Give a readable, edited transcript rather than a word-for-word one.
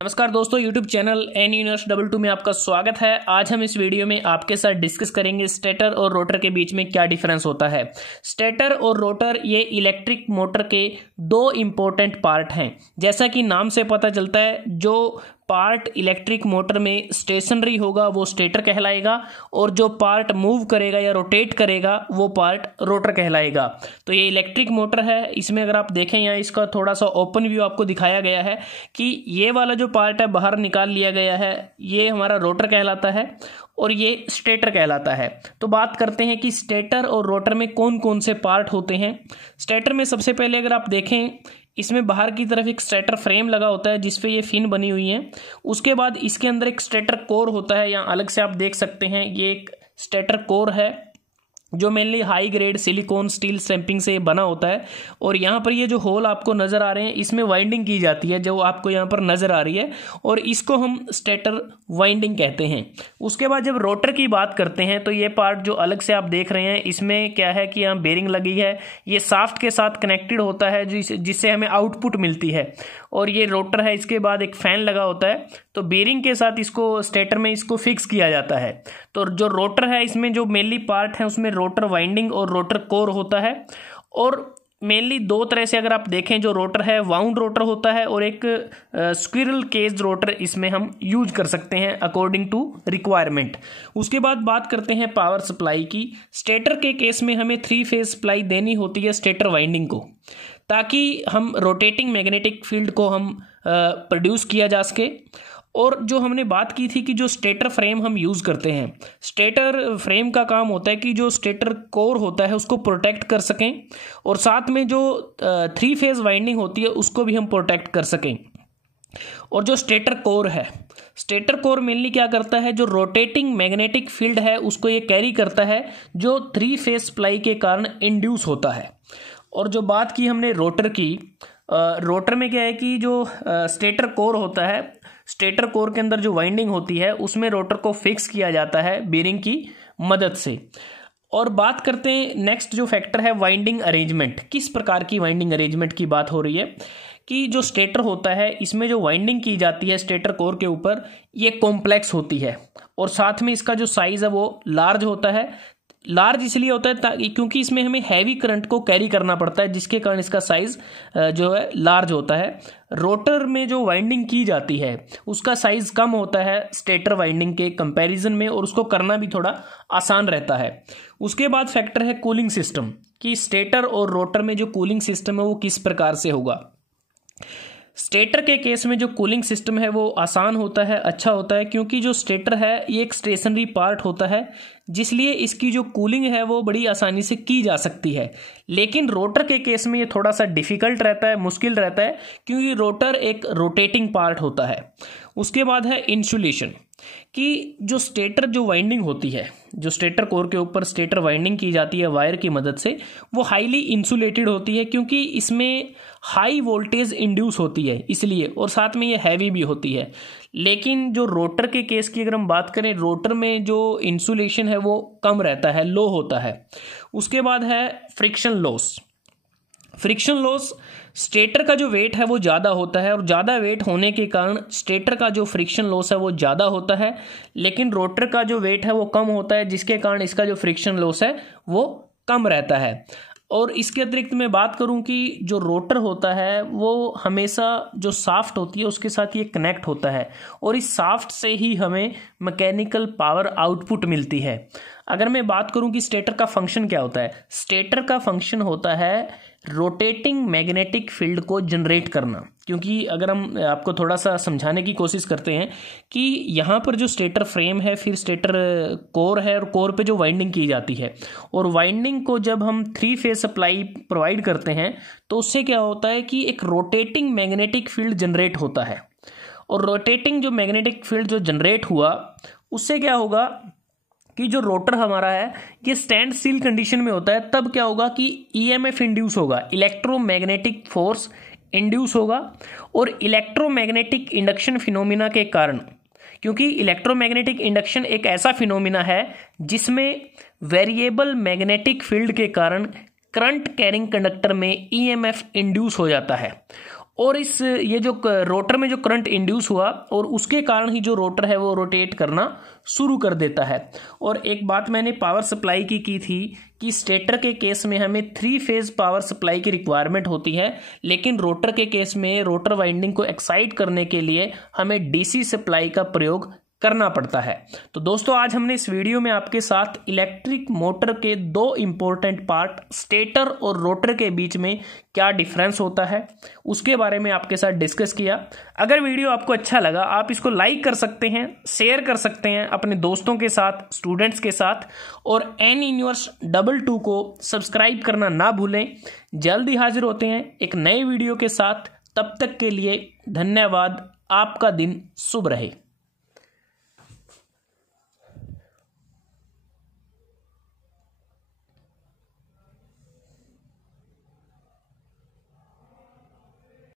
नमस्कार दोस्तों, YouTube channel NUnivers22 में आपका स्वागत है। आज हम इस वीडियो में आपके साथ डिस्कस करेंगे स्टेटर और रोटर के बीच में क्या डिफरेंस होता है। स्टेटर और रोटर ये इलेक्ट्रिक मोटर के दो इम्पोर्टेंट पार्ट हैं। जैसा कि नाम से पता चलता है, जो पार्ट इलेक्ट्रिक मोटर में स्टेशनरी होगा वो स्टेटर कहलाएगा और जो पार्ट मूव करेगा या रोटेट करेगा वो पार्ट रोटर कहलाएगा। तो ये इलेक्ट्रिक मोटर है। इसमें अगर आप देखें, यहाँ इसका थोड़ा सा ओपन व्यू आपको दिखाया गया है कि ये वाला जो पार्ट है बाहर निकाल लिया गया है, ये हमारा रोटर कहलाता है और ये स्टेटर कहलाता है। तो बात करते हैं कि स्टेटर और रोटर में कौन कौन से पार्ट होते हैं। स्टेटर में सबसे पहले अगर आप देखें, इसमें बाहर की तरफ एक स्टेटर फ्रेम लगा होता है जिसपे ये फिन बनी हुई है। उसके बाद इसके अंदर एक स्टेटर कोर होता है, यहाँ अलग से आप देख सकते हैं, ये एक स्टेटर कोर है जो mainly high grade silicone steel stamping से बना होता है। और यहाँ पर ये जो होल आपको नज़र आ रहे हैं, इसमें वाइंडिंग की जाती है जो आपको यहाँ पर नज़र आ रही है, और इसको हम स्टेटर वाइंडिंग कहते हैं। उसके बाद जब रोटर की बात करते हैं तो ये पार्ट जो अलग से आप देख रहे हैं, इसमें क्या है कि यहाँ बेरिंग लगी है, ये शाफ्ट के साथ कनेक्टेड होता है जिससे हमें आउटपुट मिलती है। और ये रोटर है, इसके बाद एक फैन लगा होता है, तो बेरिंग के साथ इसको स्टेटर में इसको फिक्स किया जाता है। तो जो रोटर है, इसमें जो मेनली पार्ट है उसमें रोटर वाइंडिंग और रोटर कोर होता है। और मेनली दो तरह से अगर आप देखें, जो रोटर है वाउंड रोटर होता है और एक स्क्विरल केज रोटर इसमें हम यूज कर सकते हैं अकॉर्डिंग टू रिक्वायरमेंट। उसके बाद बात करते हैं पावर सप्लाई की। स्टेटर के केस में हमें 3 फेज सप्लाई देनी होती है स्टेटर वाइंडिंग को, ताकि हम रोटेटिंग मैग्नेटिक फील्ड को हम प्रोड्यूस किया जा सके। और जो हमने बात की थी कि जो स्टेटर फ्रेम हम यूज़ करते हैं, स्टेटर फ्रेम का काम होता है कि जो स्टेटर कोर होता है उसको प्रोटेक्ट कर सकें, और साथ में जो 3 फेज वाइंडिंग होती है उसको भी हम प्रोटेक्ट कर सकें। और जो स्टेटर कोर है, स्टेटर कोर मेनली क्या करता है, जो रोटेटिंग मैग्नेटिक फील्ड है उसको ये कैरी करता है, जो 3 फेज सप्लाई के कारण इंड्यूस होता है। और जो बात की हमने रोटर की, रोटर में क्या है कि जो स्टेटर कोर होता है, स्टेटर कोर के अंदर जो वाइंडिंग होती है उसमें रोटर को फिक्स किया जाता है बेरिंग की मदद से। और बात करते हैं नेक्स्ट जो फैक्टर है वाइंडिंग अरेंजमेंट। किस प्रकार की वाइंडिंग अरेंजमेंट की बात हो रही है कि जो स्टेटर होता है, इसमें जो वाइंडिंग की जाती है स्टेटर कोर के ऊपर, ये कॉम्प्लेक्स होती है और साथ में इसका जो साइज है वो लार्ज होता है। लार्ज इसलिए होता है क्योंकि इसमें हमें हैवी करंट को कैरी करना पड़ता है, जिसके कारण इसका साइज जो है लार्ज होता है। रोटर में जो वाइंडिंग की जाती है उसका साइज कम होता है स्टेटर वाइंडिंग के कंपैरिजन में, और उसको करना भी थोड़ा आसान रहता है। उसके बाद फैक्टर है कूलिंग सिस्टम, कि स्टेटर और रोटर में जो कूलिंग सिस्टम है वो किस प्रकार से होगा। स्टेटर के केस में जो कूलिंग सिस्टम है वो आसान होता है, अच्छा होता है, क्योंकि जो स्टेटर है ये एक स्टेशनरी पार्ट होता है, जिसलिए इसकी जो कूलिंग है वो बड़ी आसानी से की जा सकती है। लेकिन रोटर के केस में ये थोड़ा सा डिफिकल्ट रहता है, मुश्किल रहता है, क्योंकि रोटर एक रोटेटिंग पार्ट होता है। उसके बाद है इंसुलेशन, कि जो स्टेटर जो वाइंडिंग होती है, जो स्टेटर कोर के ऊपर स्टेटर वाइंडिंग की जाती है वायर की मदद से, वो हाईली इंसुलेटेड होती है, क्योंकि इसमें हाई वोल्टेज इंड्यूस होती है इसलिए, और साथ में ये हैवी भी होती है। लेकिन जो रोटर के केस की अगर हम बात करें, रोटर में जो इंसुलेशन है वो कम रहता है, लो होता है। उसके बाद है friction loss. Friction loss, stator का जो वेट है वो ज़्यादा होता है, और ज़्यादा वेट होने के कारण स्टेटर का जो फ्रिक्शन लॉस है वो ज़्यादा होता है, लेकिन रोटर का जो वेट है वो कम होता है, जिसके कारण इसका जो फ्रिक्शन लॉस है वो कम रहता है। और इसके अतिरिक्त मैं बात करूं कि जो रोटर होता है वो हमेशा जो शाफ्ट होती है उसके साथ ये कनेक्ट होता है, और इस शाफ्ट से ही हमें मैकेनिकल पावर आउटपुट मिलती है। अगर मैं बात करूं कि स्टेटर का फंक्शन क्या होता है, स्टेटर का फंक्शन होता है रोटेटिंग मैग्नेटिक फील्ड को जनरेट करना। क्योंकि अगर हम आपको थोड़ा सा समझाने की कोशिश करते हैं कि यहाँ पर जो स्टेटर फ्रेम है, फिर स्टेटर कोर है, और कोर पे जो वाइंडिंग की जाती है, और वाइंडिंग को जब हम 3 फेज सप्लाई प्रोवाइड करते हैं तो उससे क्या होता है कि एक रोटेटिंग मैग्नेटिक फील्ड जनरेट होता है। और रोटेटिंग जो मैग्नेटिक फील्ड जो जनरेट हुआ, उससे क्या होगा कि जो रोटर हमारा है ये स्टैंड स्टिल कंडीशन में होता है। तब क्या होगा कि ईएमएफ इंड्यूस होगा, इलेक्ट्रोमैग्नेटिक फोर्स इंड्यूस होगा, और इलेक्ट्रोमैग्नेटिक इंडक्शन फिनोमिना के कारण, क्योंकि इलेक्ट्रोमैग्नेटिक इंडक्शन एक ऐसा फिनोमिना है जिसमें वेरिएबल मैग्नेटिक फील्ड के कारण करंट कैरिंग कंडक्टर में ईएमएफ इंड्यूस हो जाता है, और ये जो रोटर में जो करंट इंड्यूस हुआ और उसके कारण ही जो रोटर है वो रोटेट करना शुरू कर देता है। और एक बात मैंने पावर सप्लाई की थी कि स्टेटर के केस में हमें 3 फेज पावर सप्लाई की रिक्वायरमेंट होती है, लेकिन रोटर के केस में रोटर वाइंडिंग को एक्साइट करने के लिए हमें डीसी सप्लाई का प्रयोग करना पड़ता है। तो दोस्तों, आज हमने इस वीडियो में आपके साथ इलेक्ट्रिक मोटर के 2 इंपॉर्टेंट पार्ट स्टेटर और रोटर के बीच में क्या डिफरेंस होता है उसके बारे में आपके साथ डिस्कस किया। अगर वीडियो आपको अच्छा लगा, आप इसको लाइक कर सकते हैं, शेयर कर सकते हैं अपने दोस्तों के साथ, स्टूडेंट्स के साथ, और NUniverse22 को सब्सक्राइब करना ना भूलें। जल्दी हाजिर होते हैं एक नए वीडियो के साथ। तब तक के लिए धन्यवाद। आपका दिन शुभ रहे।